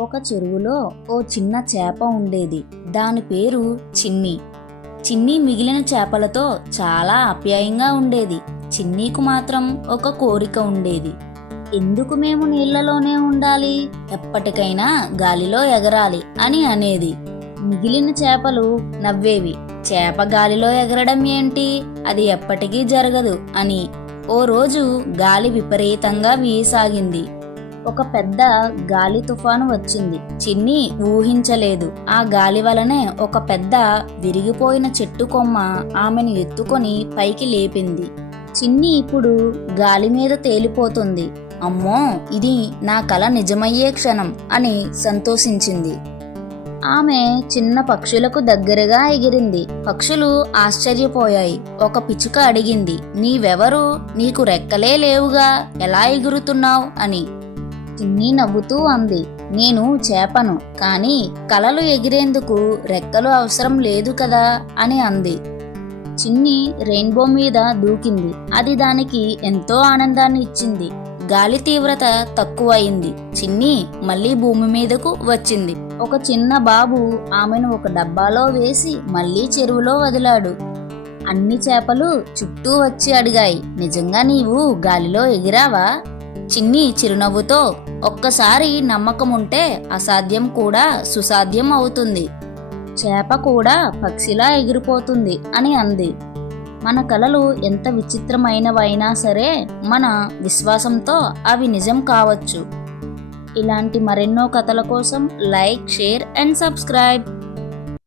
ఒక చెరువులో ఓ చిన్న చేప ఉండేది. దాని పేరు చిన్ని. చిన్ని మిగిలిన చేపలతో చాలా ఆప్యాయంగా ఉండేది. చిన్నీకు మాత్రం ఒక కోరిక ఉండేది. ఎందుకు మేము నీళ్ళలోనే ఉండాలి? ఎప్పటికైనా గాలిలో ఎగరాలి అని అనేది. మిగిలిన చేపలు నవ్వేవి. చేప గాలిలో ఎగరడం ఏంటి? అది ఎప్పటికీ జరగదు అని. ఓ రోజు గాలి విపరీతంగా వీయసాగింది. ఒక పెద్ద గాలి తుఫాను వచ్చింది. చిన్ని ఊహించలేదు. ఆ గాలి వలనే ఒక పెద్ద విరిగిపోయిన చెట్టు కొమ్మ ఆమెను ఎత్తుకొని పైకి లేపింది. చిన్ని ఇప్పుడు గాలి మీద తేలిపోతుంది. అమ్మో! ఇది నా కల నిజమయ్యే క్షణం అని సంతోషించింది. ఆమె చిన్న పక్షులకు దగ్గరగా ఎగిరింది. పక్షులు ఆశ్చర్యపోయాయి. ఒక పిచ్చుక అడిగింది నీవెవరు? నీకు రెక్కలే లేవుగా. ఎలా ఎగురుతున్నావు? అని. చిన్ని నవ్వుతూ అంది. నేను చేపను కానీ కలలు ఎగిరేందుకు రెక్కలు అవసరం లేదు కదా అని అంది. చిన్ని రెయిన్బో మీద దూకింది. అది దానికి ఎంతో ఆనందాన్ని ఇచ్చింది. గాలి తీవ్రత తక్కువయింది. చిన్ని మళ్ళీ భూమి మీదకు వచ్చింది. ఒక చిన్న బాబు ఆమెను ఒక డబ్బాలో వేసి మళ్ళీ చెరువులో వదిలాడు. అన్ని చేపలు చుట్టూ వచ్చి అడిగాయి. నిజంగా నీవు గాలిలో ఎగిరావా? చిన్ని చిరునవ్వుతో ఒక్కసారి నమ్మకం ఉంటే అసాధ్యం కూడా సుసాధ్యం అవుతుంది. చేప కూడా పక్షిలా ఎగిరిపోతుంది అని అంది. మన కలలు ఎంత విచిత్రమైనవైనా సరే మన విశ్వాసంతో అవి నిజం కావచ్చు. ఇలాంటి మరెన్నో కథల కోసం లైక్ షేర్ అండ్ సబ్స్క్రైబ్.